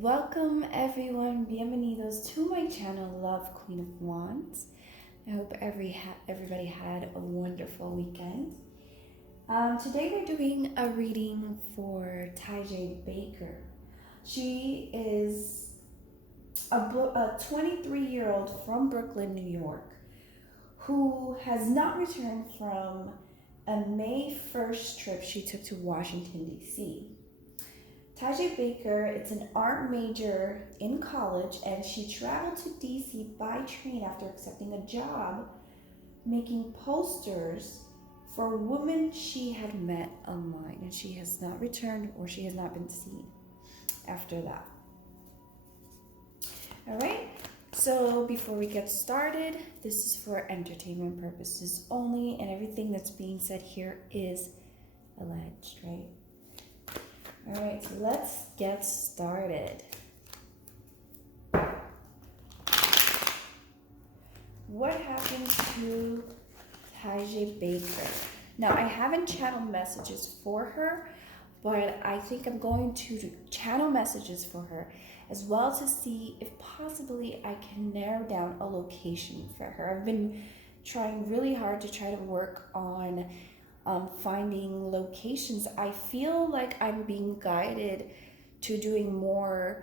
Welcome everyone, bienvenidos to my channel, Love Queen of Wands. I hope everybody had a wonderful weekend. Today we're doing a reading for Tijae Baker. She is a 23-year-old from Brooklyn, New York, who has not returned from a May 1st trip she took to Washington, D.C. Tijae Baker, it's an art major in college, and she traveled to DC by train after accepting a job making posters for women she had met online, and she has not returned, or she has not been seen after that. All right, so before we get started, this is for entertainment purposes only, and everything that's being said here is alleged, right? All right, so let's get started. What happened to Tijae Baker? Now, I haven't channeled messages for her, but I think I'm going to channel messages for her as well to see if possibly I can narrow down a location for her. I've been trying really hard to try to work on finding locations. I feel like I'm being guided to doing more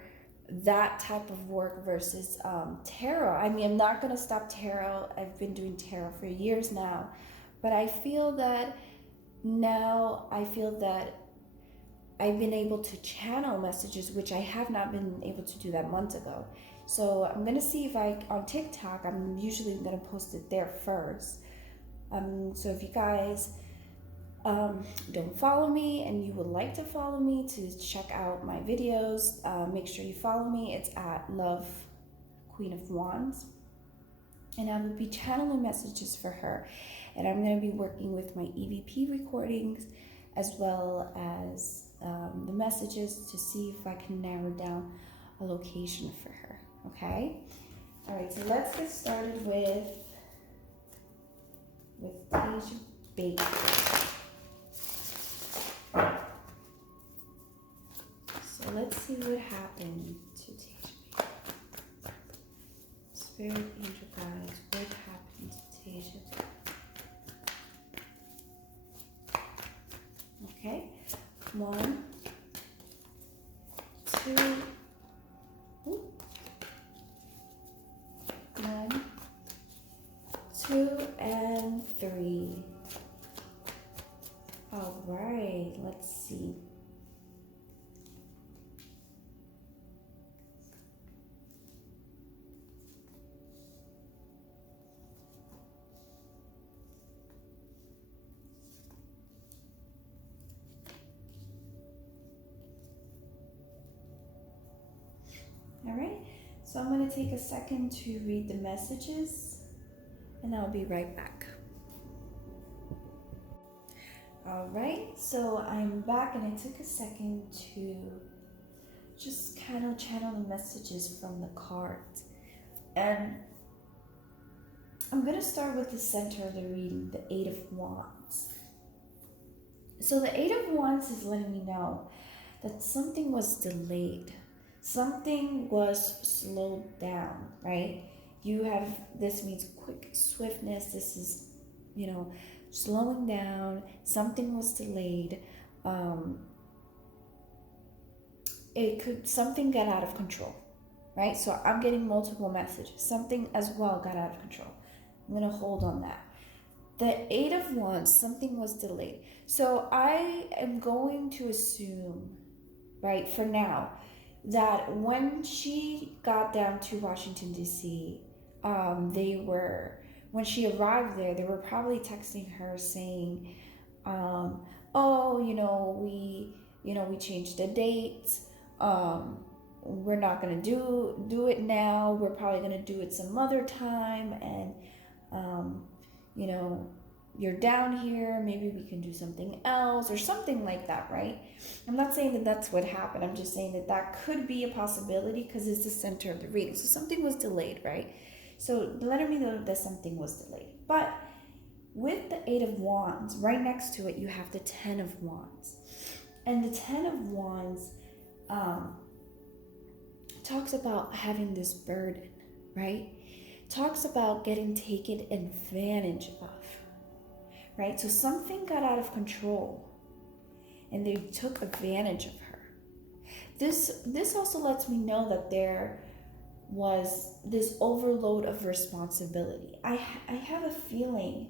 that type of work versus tarot. I mean, I'm not going to stop tarot. I've been doing tarot for years now, but I feel that I've been able to channel messages, which I have not been able to do that months ago. So I'm going to see if on TikTok, I'm usually going to post it there first. So if you guys don't follow me and you would like to follow me to check out my videos, make sure you follow me. It's at Love Queen of Wands, and I will be channeling messages for her, and I'm going to be working with my EVP recordings as well as the messages to see if I can narrow down a location for her. Okay, all right, so let's get started with Tijae Baker. So let's see what happened to Tijae. Spirit, angel, guides, what happened to Tijae? Okay, 1, 2, 1, 2, and 3. All right, let's see. All right, so I'm going to take a second to read the messages, and I'll be right back. All right, so I'm back, and it took a second to just kind of channel the messages from the cards. And I'm going to start with the center of the reading, the 8 of Wands. So the 8 of Wands is letting me know that something was delayed. Something was slowed down, right? This means quick swiftness. This is, slowing down. Something was delayed. Something got out of control, right? So I'm getting multiple messages. Something as well got out of control. I'm going to hold on that. The 8 of Wands, something was delayed. So I am going to assume, right, for now, that when she got down to Washington, D.C., when she arrived there, they were probably texting her saying, we changed the dates. We're not going to do it now. We're probably going to do it some other time. And, you're down here, maybe we can do something else or something like that, right? I'm not saying that that's what happened. I'm just saying that could be a possibility because it's the center of the reading. So something was delayed, right? So letting me know that something was delayed. But with the 8 of Wands, right next to it, you have the 10 of Wands. And the 10 of Wands talks about having this burden, right? Talks about getting taken advantage of, right? So something got out of control and they took advantage of her. This also lets me know that there was this overload of responsibility. I have a feeling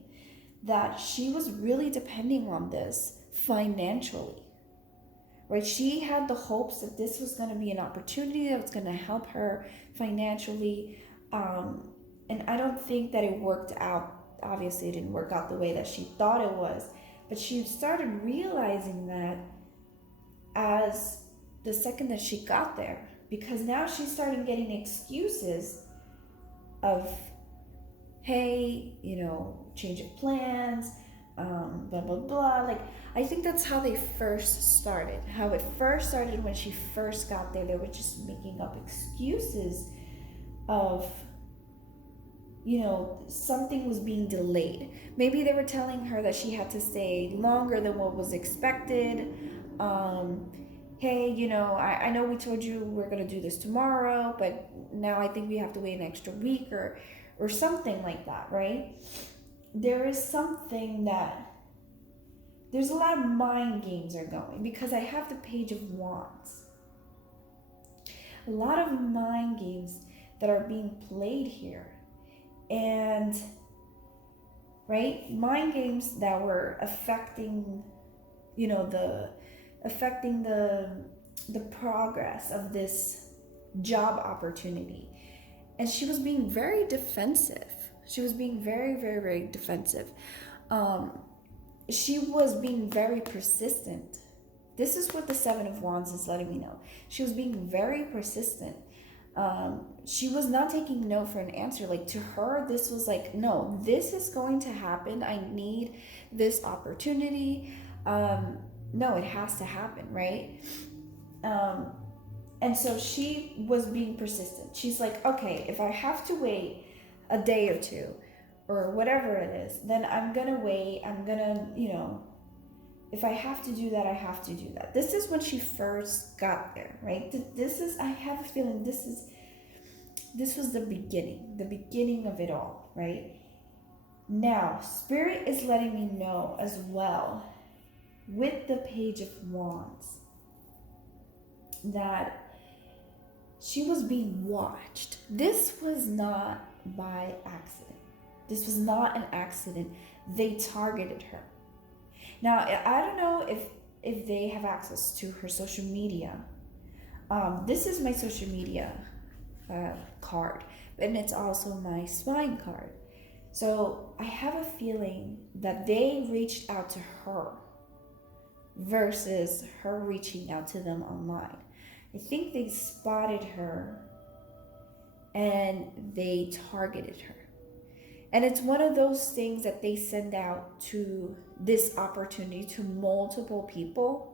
that she was really depending on this financially, right? She had the hopes that this was going to be an opportunity that was going to help her financially, and I don't think that it worked out. Obviously, it didn't work out the way that she thought it was, but she started realizing that as the second that she got there, because now she started getting excuses of, hey, change of plans, blah, blah, blah. Like, I think that's how they first started. How it first started when she first got there. They were just making up excuses of, something was being delayed. Maybe they were telling her that she had to stay longer than what was expected. Hey, I know we told you we're going to do this tomorrow, but now I think we have to wait an extra week or something like that, right? There is something that, there's a lot of mind games are going, because I have the Page of Wands. A lot of mind games that are being played here. And, right, mind games that were affecting, affecting the progress of this job opportunity. And she was being very defensive. She was being very, very, very defensive. She was being very persistent. This is what the Seven of Wands is letting me know. She was being very persistent. She was not taking no for an answer. Like, to her, this was like, no, this is going to happen. I need this opportunity. No, it has to happen, right? And so she was being persistent. She's like, okay, if I have to wait a day or two or whatever it is, then I'm going to wait. I'm going to, if I have to do that, I have to do that. This is when she first got there, right? I have a feeling this was the beginning of it all, right? Now, Spirit is letting me know as well, with the Page of Wands, that she was being watched. This was not by accident. This was not an accident. They targeted her. Now, I don't know if they have access to her social media. This is my social media card, and it's also my spine card. So I have a feeling that they reached out to her versus her reaching out to them online. I think they spotted her and they targeted her. And it's one of those things that they send out to this opportunity to multiple people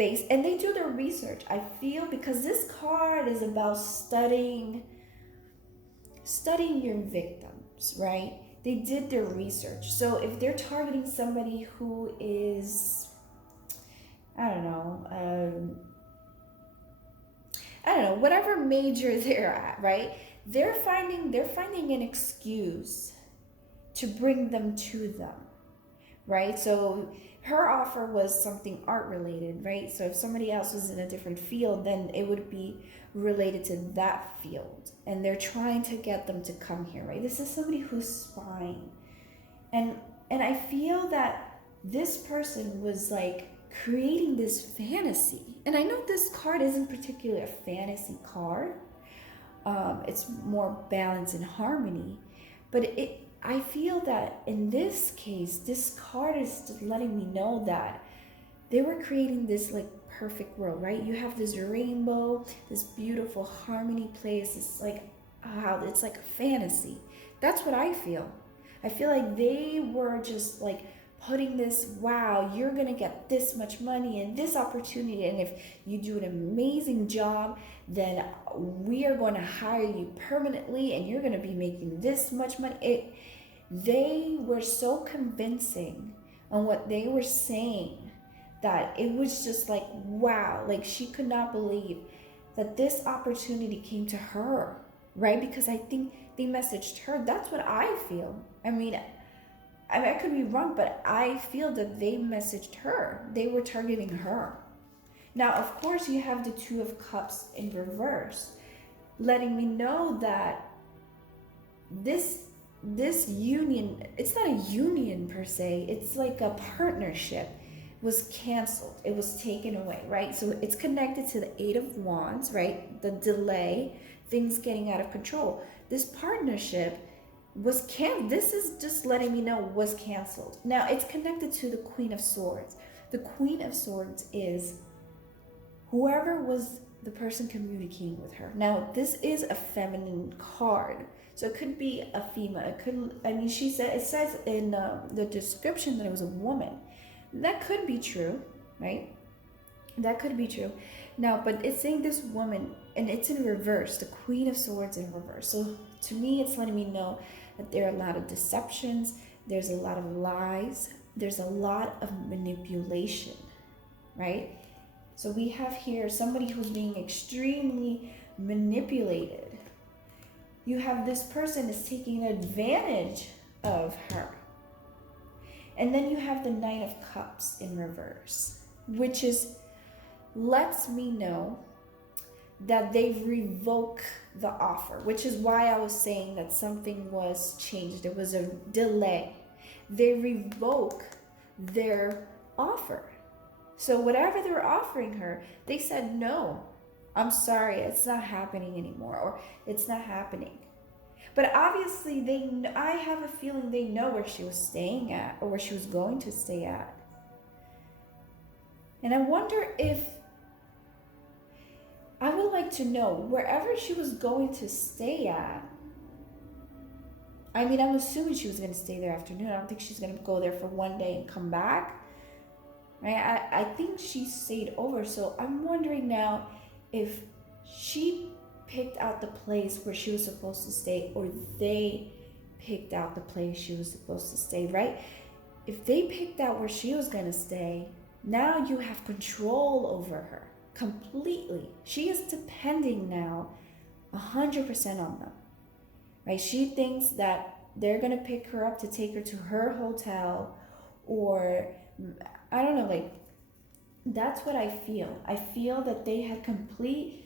and they do their research, I feel, because this card is about studying your victims, right? They did their research. So if they're targeting somebody who is, I don't know, whatever major they're at, right? They're finding an excuse to bring them to them, right? So her offer was something art related, right? So if somebody else was in a different field, then it would be related to that field. And they're trying to get them to come here, right? This is somebody who's spying. And I feel that this person was like creating this fantasy. And I know this card isn't particularly a fantasy card. It's more balance and harmony. But I feel that in this case, this card is just letting me know that they were creating this like perfect world, right? You have this rainbow, this beautiful harmony place. It's like, it's like a fantasy. That's what I feel. I feel like they were just like putting this, wow, you're going to get this much money and this opportunity. And if you do an amazing job, then we are going to hire you permanently and you're going to be making this much money. They were so convincing on what they were saying that it was just like, wow, like she could not believe that this opportunity came to her, right? Because I think they messaged her. That's what I feel. I could be wrong, but I feel that they messaged her. They were targeting her. Now, of course, you have the Two of Cups in reverse, letting me know that this union, it's not a union per se, it's like a partnership, was canceled. It was taken away, right? So it's connected to the Eight of Wands, right? The delay, things getting out of control. This partnership was canceled. This is just letting me know was canceled. Now it's connected to the Queen of Swords. The Queen of Swords is whoever was the person communicating with her. Now this is a feminine card. So it could be a female. It could, she said, it says in the description that it was a woman. That could be true, right? That could be true. Now, but it's saying this woman, and it's in reverse, the Queen of Swords in reverse. So to me, it's letting me know that there are a lot of deceptions, there's a lot of lies, there's a lot of manipulation, right? So we have here somebody who's being extremely manipulated. You have this person is taking advantage of her. And then you have the Nine of Cups in reverse, which lets me know that they've revoked the offer, which is why I was saying that something was changed. There was a delay. They revoke their offer. So whatever they were offering her, they said, no, I'm sorry, it's not happening anymore, or it's not happening. But obviously, I have a feeling they know where she was staying at, or where she was going to stay at. And I wonder if, I would like to know, wherever she was going to stay at, I'm assuming she was going to stay there afternoon. I don't think she's going to go there for one day and come back. Right? I think she stayed over. So I'm wondering now if she picked out the place where she was supposed to stay, or they picked out the place she was supposed to stay, right? If they picked out where she was going to stay, now you have control over her completely. She is depending now 100% on them, right? She thinks that they're going to pick her up to take her to her hotel, or I don't know, that's what I feel. I feel that they had complete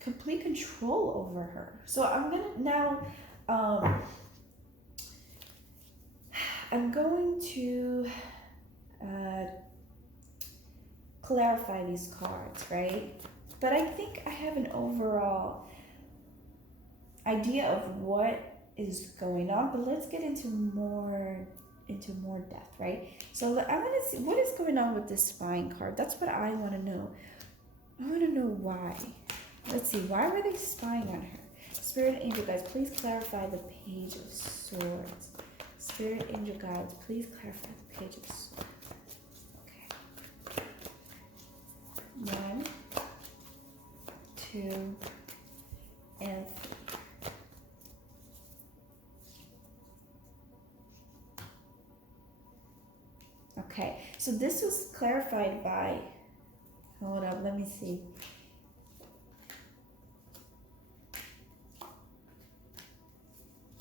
control over her. So I'm gonna now I'm going to clarify these cards, right? But I think I have an overall idea of what is going on, but let's get into more depth, right? So I'm gonna see what is going on with this spying card. That's what I want to know. I want to know why. Let's see, why were they spying on her? Spirit angel guides, please clarify the Page of Swords. Spirit angel guides, please clarify the Page of Swords. Okay. 1, 2, and 3. Okay, so this was clarified by, hold up, let me see.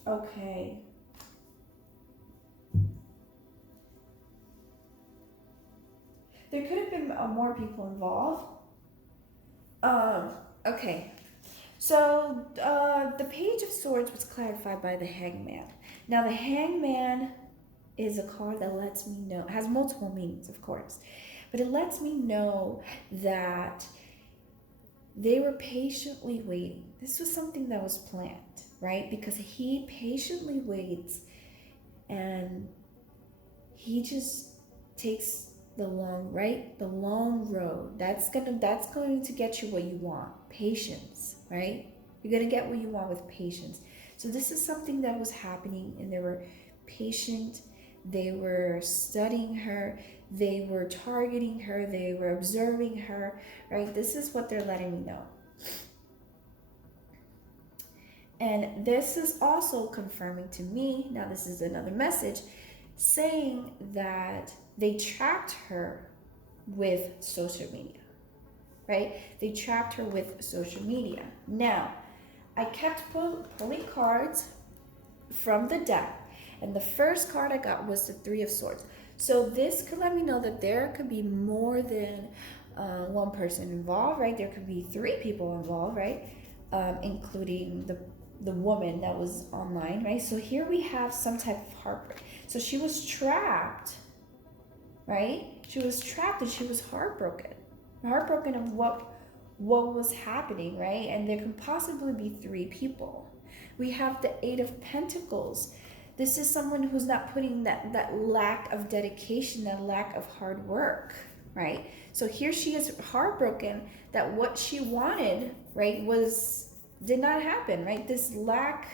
Okay. There could have been more people involved. Okay. So the Page of Swords was clarified by the Hangman. Now the Hangman is a card that lets me know, has multiple meanings, of course, but it lets me know that they were patiently waiting. This was something that was planned, right? Because he patiently waits and he just takes the long road. That's going to get you what you want. Patience, right? You're going to get what you want with patience. So this is something that was happening, and they were patient. They were studying her. They were targeting her. They were observing her, right? This is what they're letting me know. And this is also confirming to me, now this is another message, saying that they tracked her with social media. right? They trapped her with social media. Now, I kept pulling cards from the deck, and the first card I got was the Three of Swords. So this could let me know that there could be more than one person involved, right? There could be three people involved, right? Including the woman that was online, right? So here we have some type of heartbreak. So she was trapped, right? She was trapped and she was heartbroken of what was happening, right? And there can possibly be three people. We have the Eight of Pentacles. This is someone who's not putting that lack of dedication, that lack of hard work, right? So here she is heartbroken that what she wanted, right, did not happen, right? This lack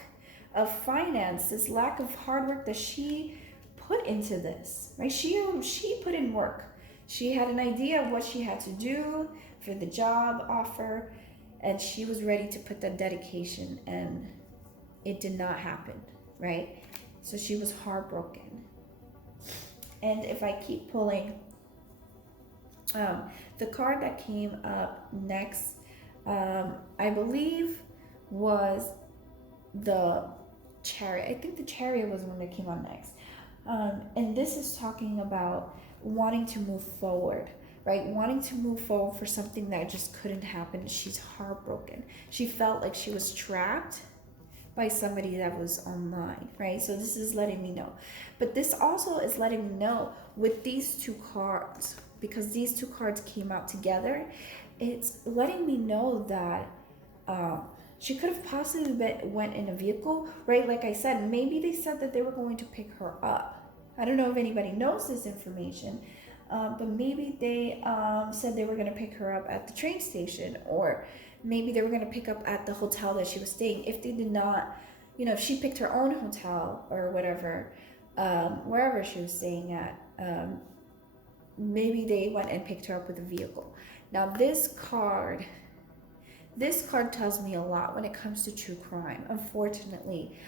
of finance, this lack of hard work that she put into this, right? She put in work. She had an idea of what she had to do for the job offer, and she was ready to put that dedication, and it did not happen, right? So she was heartbroken. And if I keep pulling, the card that came up next, I believe was the Chariot. I think the Chariot was the one that came on next. And this is talking about wanting to move forward, right? Wanting to move forward for something that just couldn't happen. She's heartbroken. She felt like she was trapped by somebody that was online, right? So this is letting me know. But this also is letting me know with these two cards, because these two cards came out together, it's letting me know that she could have possibly went in a vehicle, right? Like I said, maybe they said that they were going to pick her up. I don't know if anybody knows this information, but maybe they said they were going to pick her up at the train station, or maybe they were going to pick up at the hotel that she was staying. If they did not, if she picked her own hotel or whatever, wherever she was staying at, maybe they went and picked her up with a vehicle. Now this card tells me a lot when it comes to true crime. Unfortunately,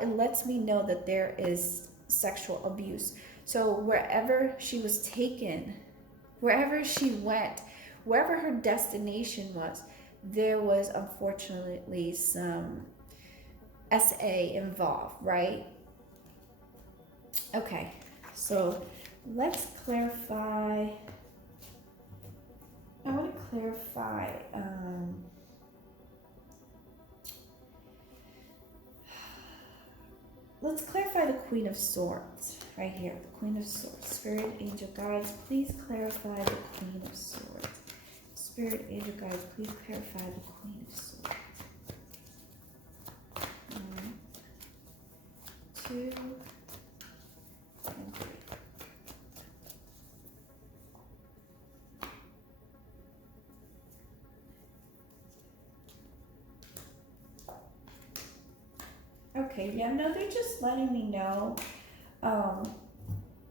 it lets me know that there is sexual abuse. So wherever she was taken, wherever she went, wherever her destination was, there was unfortunately some SA involved, right? Okay, so let's clarify. I want to clarify. Let's clarify the Queen of Swords right here. The Queen of Swords. Spirit, angel, guides, please clarify the Queen of Swords. Spirit, angel, guides, please clarify the Queen of Swords. 1, 2, and 3. Okay, yeah, no, they're just letting me know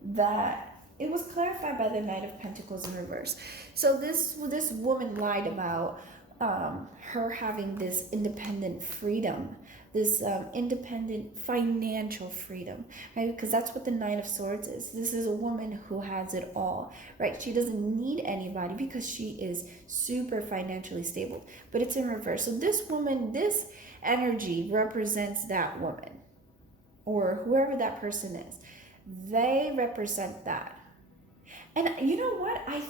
that it was clarified by the Knight of Pentacles in reverse. So this woman lied about her having this independent freedom, this independent financial freedom, right? Because that's what the Nine of Swords is. This is a woman who has it all, right? She doesn't need anybody because she is super financially stable, but it's in reverse. So this woman, this energy represents that woman, or whoever that person is. They represent that. And you know what? I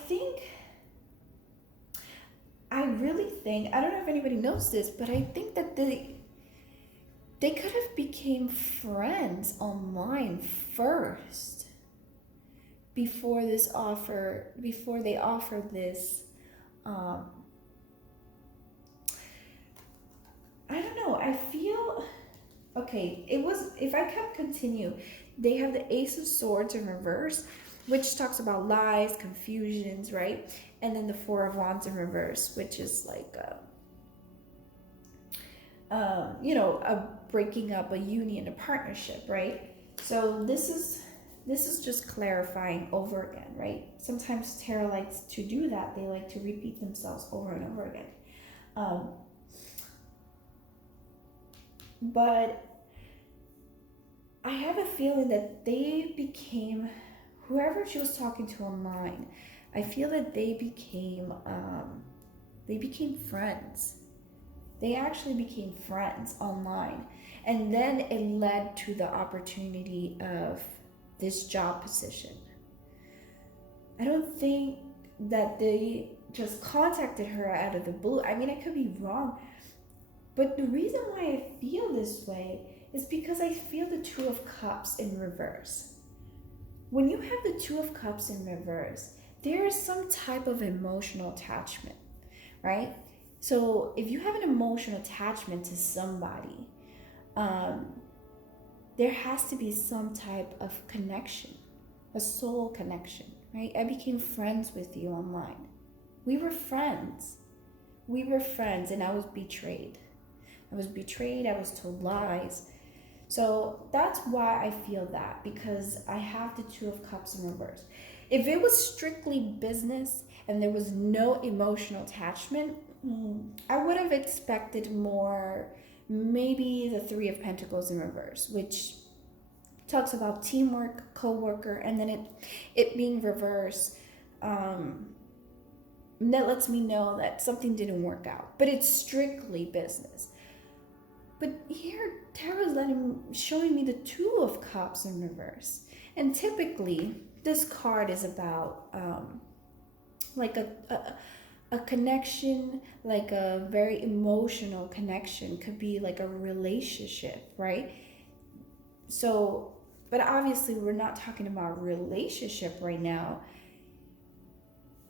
really think, I don't know if anybody knows this, but I think that they could have became friends online first before they offered this, I don't know, I feel, okay, if I can continue, they have the Ace of Swords in reverse, which talks about lies, confusions, right? And then the Four of Wands in reverse, which is like, a breaking up, a union, a partnership, right? So this is just clarifying over again, right? Sometimes tarot likes to do that. They like to repeat themselves over and over again. But I have a feeling that they became, whoever she was talking to online, I feel that they became They became friends. They actually became friends online. And then it led to the opportunity of this job position. I don't think that they just contacted her out of the blue. I mean, I could be wrong. But the reason why I feel this way is because I feel the Two of Cups in reverse. When you have the Two of Cups in reverse, there is some type of emotional attachment, right? So if you have an emotional attachment to somebody, there has to be some type of connection, a soul connection, right? I became friends with you online. We were friends. And I was betrayed. I was told lies. So that's why I feel that, because I have the Two of Cups in reverse. If it was strictly business and there was no emotional attachment, I would have expected more, maybe the Three of Pentacles in reverse, which talks about teamwork, co-worker, and then it being reverse. That lets me know that something didn't work out, but it's strictly business. But here, Tarot's showing me the Two of Cups in reverse. And typically, this card is about like a connection, like a very emotional connection. Could be like a relationship, right? So, but obviously we're not talking about a relationship right now.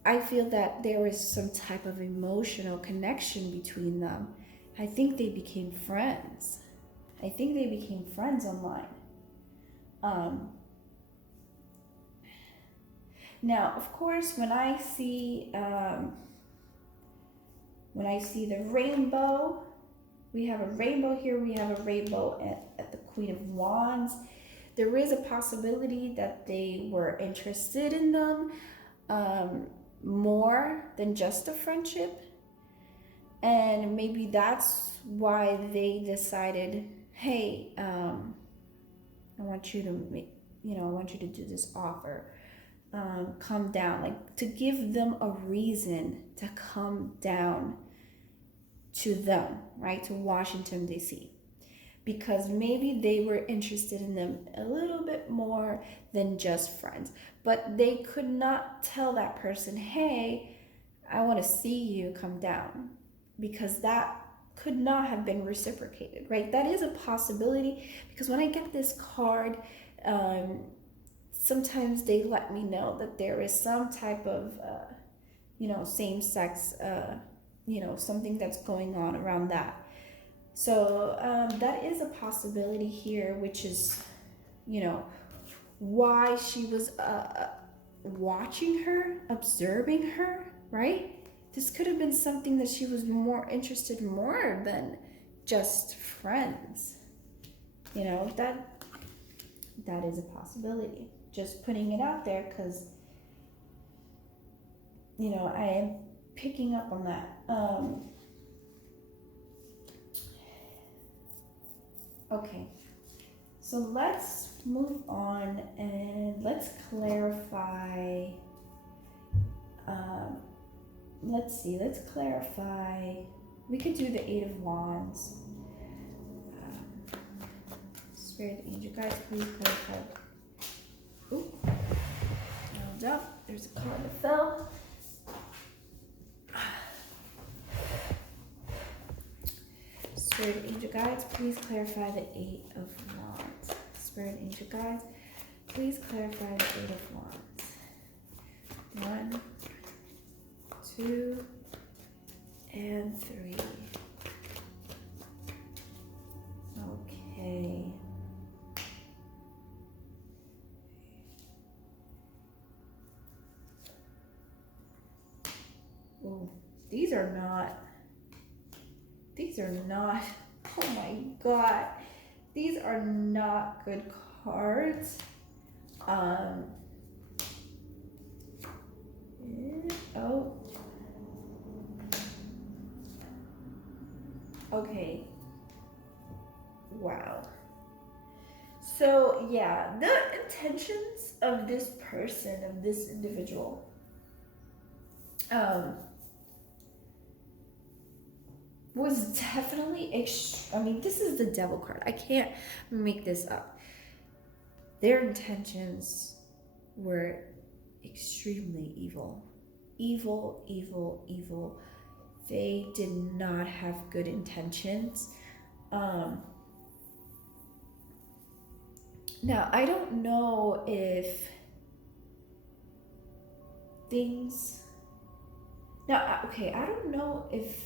I feel that there was some type of emotional connection between them. I think they became friends. Online. Now, of course, when I see the rainbow, we have a rainbow here. We have a rainbow at the Queen of Wands. There is a possibility that they were interested in them more than just a friendship. And maybe that's why they decided, hey, I want you to do this offer. Come down, like to give them a reason to come down to them, right? To Washington, D.C. Because maybe they were interested in them a little bit more than just friends. But they could not tell that person, hey, I want to see you come down. Because that could not have been reciprocated, right? That is a possibility, because when I get this card, sometimes they let me know that there is some type of, same-sex, something that's going on around that. So that is a possibility here, which is, why she was watching her, observing her, right? This could have been something that she was more interested more than just friends. That is a possibility. Just putting it out there because, I am picking up on that. Okay, so let's move on and let's clarify. Let's clarify. We could do the Eight of Wands. Spirit, angel guides, please clarify. Ooh, held up. There's a card that fell. Spirit, angel guides, please clarify the Eight of Wands. Spirit, angel guides, please clarify the Eight of Wands. 1, 2, and 3. Okay. Ooh, these are not, oh my god, these are not good cards. Okay. Wow. So yeah, the intentions of this person, of this individual, was definitely, I mean, this is the devil card. I can't make this up. Their intentions were extremely evil. Evil, evil, evil. They did not have good intentions. Now, I don't know if things... Now, okay, I don't know if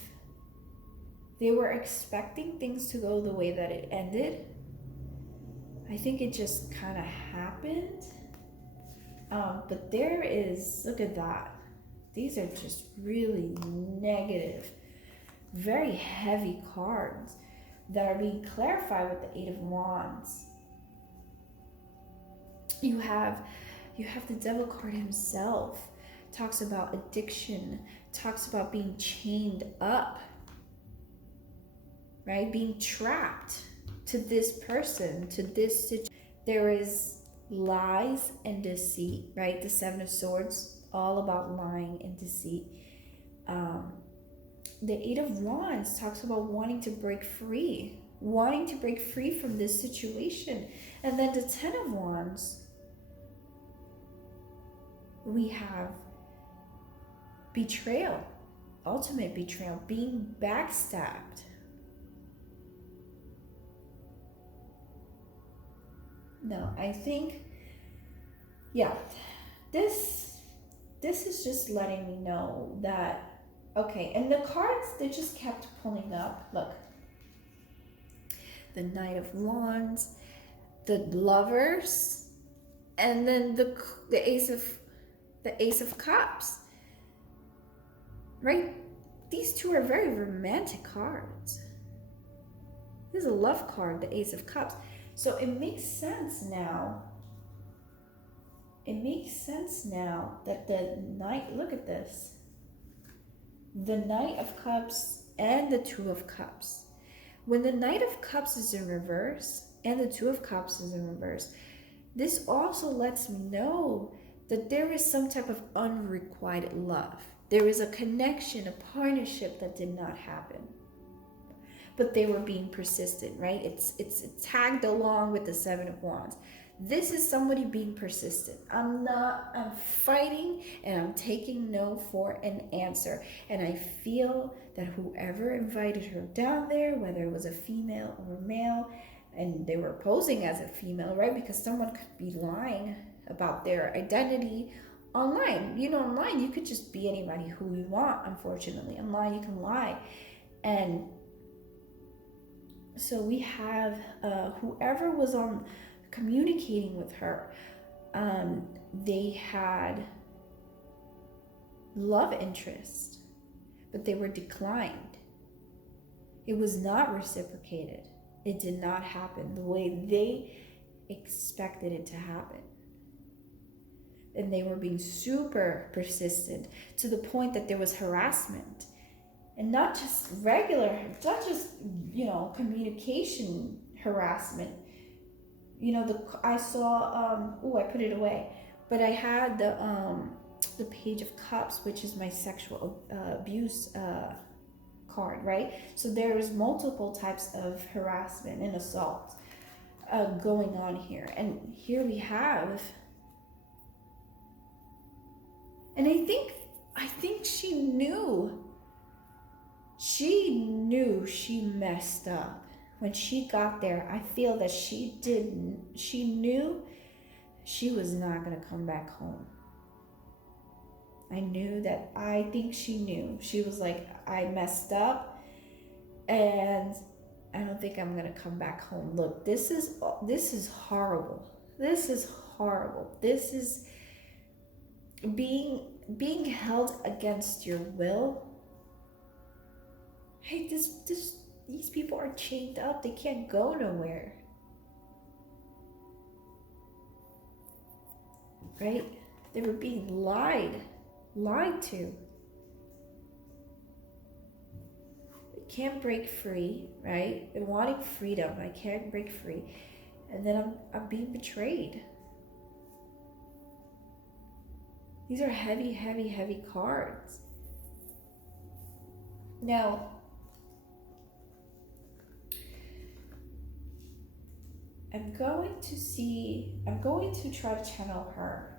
they were expecting things to go the way that it ended. I think it just kind of happened. But there is, look at that. These are just really negative, very heavy cards that are being clarified with the Eight of Wands. You have the Devil card himself. Talks about addiction, talks about being chained up, right? Being trapped to this person, to this situation. There is lies and deceit, right? The Seven of Swords, all about lying and deceit. The Eight of Wands talks about wanting to break free from this situation. And then the Ten of Wands, we have betrayal, ultimate betrayal, being backstabbed. No, I think, yeah, this is just letting me know that, okay, and the cards, they just kept pulling up. Look, the Knight of Wands, the Lovers, and then the Ace of Cups, right? These two are very romantic cards. This is a love card, the Ace of Cups. So it makes sense now. It makes sense now that the Knight, look at this. The Knight of Cups and the Two of Cups. When the Knight of Cups is in reverse and the Two of Cups is in reverse, this also lets me know that there is some type of unrequited love. There is a connection, a partnership that did not happen. But they were being persistent, right? It's tagged along with the Seven of Wands. This is somebody being persistent. I'm fighting and I'm taking no for an answer. And I feel that whoever invited her down there, whether it was a female or a male, and they were posing as a female, right? Because someone could be lying about their identity online. You know, online, you could just be anybody who you want, unfortunately. Online, you can lie. And so we have whoever was on communicating with her, they had love interest, but they were declined. It was not reciprocated. It did not happen the way they expected it to happen. And they were being super persistent to the point that there was harassment. And not just communication harassment. You know, I saw, I put it away. But I had the Page of Cups, which is my sexual abuse card, right? So there is multiple types of harassment and assault going on here. And here we have, and I think she knew she messed up when she got there. I feel that she knew she was not going to come back home. I think she knew. She was like, I messed up and I don't think I'm going to come back home. Look, this is horrible. This is horrible. This is being held against your will. Hey, these people are chained up. They can't go nowhere. Right? They were being lied to. They can't break free, right? They're wanting freedom. I can't break free. And then I'm being betrayed. These are heavy, heavy, heavy cards. Now, I'm going to try to channel her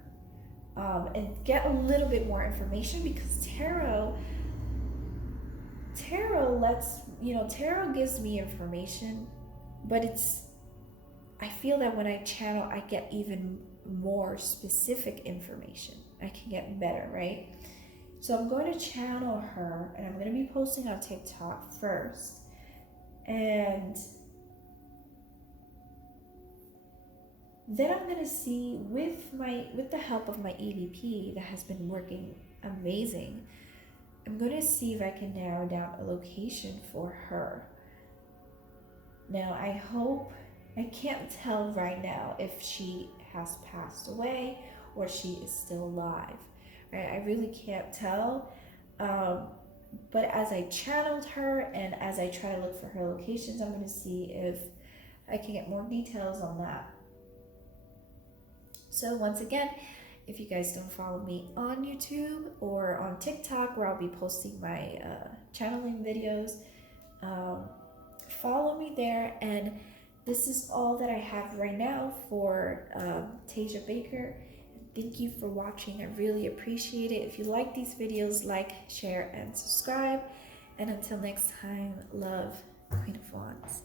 and get a little bit more information, because tarot tarot gives me information, but I feel that when I channel, I get even more specific information. I can get better, right? So I'm going to channel her, and I'm going to be posting on TikTok first. And then I'm going to see, with the help of my EVP that has been working amazing, I'm going to see if I can narrow down a location for her. Now, I can't tell right now if she has passed away or she is still alive. Right? I really can't tell. But as I channeled her and as I try to look for her locations, I'm going to see if I can get more details on that. So once again, if you guys don't follow me on YouTube or on TikTok, where I'll be posting my channeling videos, follow me there. And this is all that I have right now for Tijae Baker. Thank you for watching. I really appreciate it. If you like these videos, like, share, and subscribe. And until next time, love, Queen of Wands.